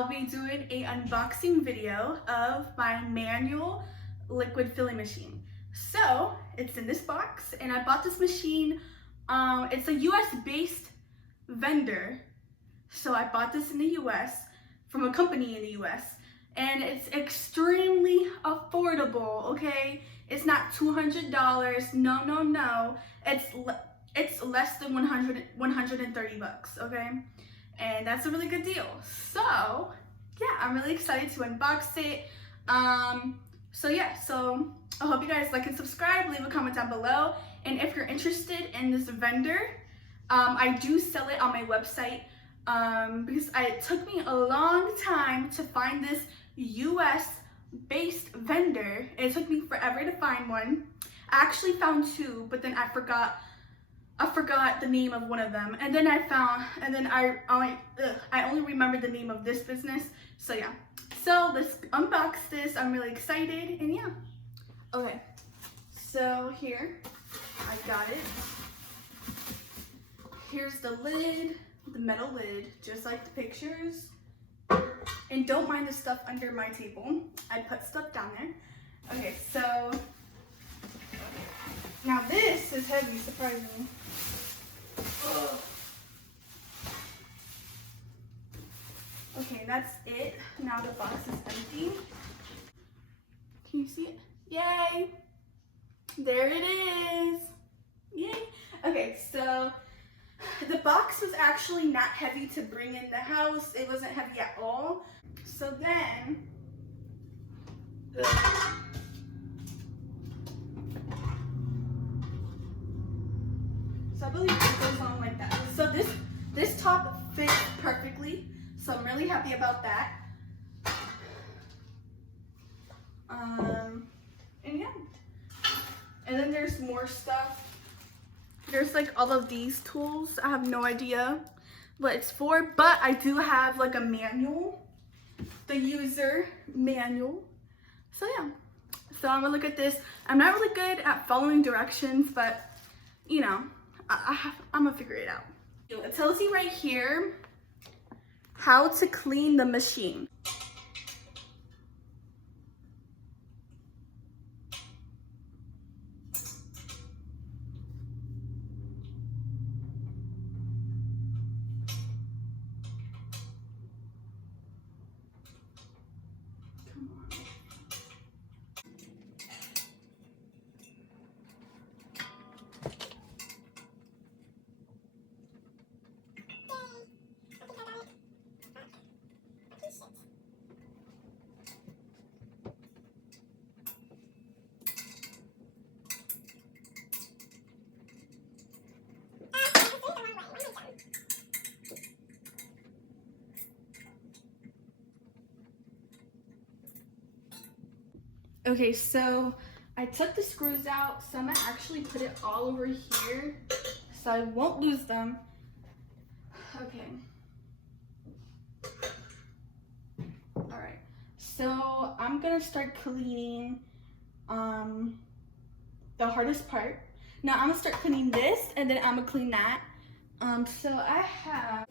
I'll be doing a unboxing video of my manual liquid filling machine. So it's in this box, and I bought this machine. It's a US based vendor. So I bought this in the US from a company in the US, and it's extremely affordable, okay? It's not $200, no. It's less than 130 bucks, okay? And that's a really good deal. So yeah, I'm really excited to unbox it. So I hope you guys like and subscribe, leave a comment down below. And if you're interested in this vendor, I do sell it on my website, because it took me a long time to find this US based vendor. It took me forever to find one. I actually found two, but then I forgot the name of one of them, and then I only remembered the name of this business. So yeah, so let's unbox this. I'm really excited, and yeah. Okay, so here, I got it. Here's the lid, the metal lid, just like the pictures. And don't mind the stuff under my table. I put stuff down there. Okay, so now this is heavy, surprisingly. Okay, that's it. Now the box is empty. Can you see it? Yay! There it is. Yay! Okay, so the box was actually not heavy to bring in the house. It wasn't heavy at all. So then, so I believe it goes on like that. So this top fits perfectly. So I'm really happy about that. And yeah. And then there's more stuff. There's like all of these tools. I have no idea what it's for, but I do have like a manual, the user manual. So yeah. So I'm gonna look at this. I'm not really good at following directions, but you know, I'm gonna figure it out. It tells you right here how to clean the machine. Okay, so I took the screws out, so I'm gonna actually put it all over here so I won't lose them. Okay. Alright, so I'm gonna start cleaning the hardest part. Now I'm gonna start cleaning this, and then I'm gonna clean that. So I have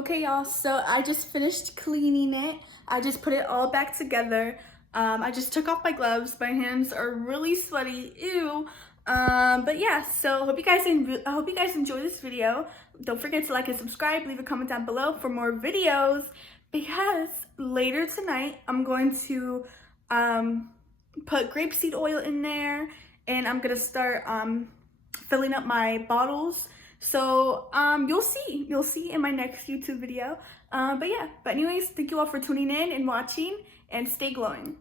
Okay, y'all, so I just finished cleaning it. I just put it all back together. I just took off my gloves. My hands are really sweaty. Ew. But yeah, so I hope you guys enjoy this video. Don't forget to like and subscribe. Leave a comment down below for more videos, because later tonight I'm going to put grapeseed oil in there, and I'm gonna start filling up my bottles. So you'll see in my next YouTube video. But anyways, thank you all for tuning in and watching, and stay glowing.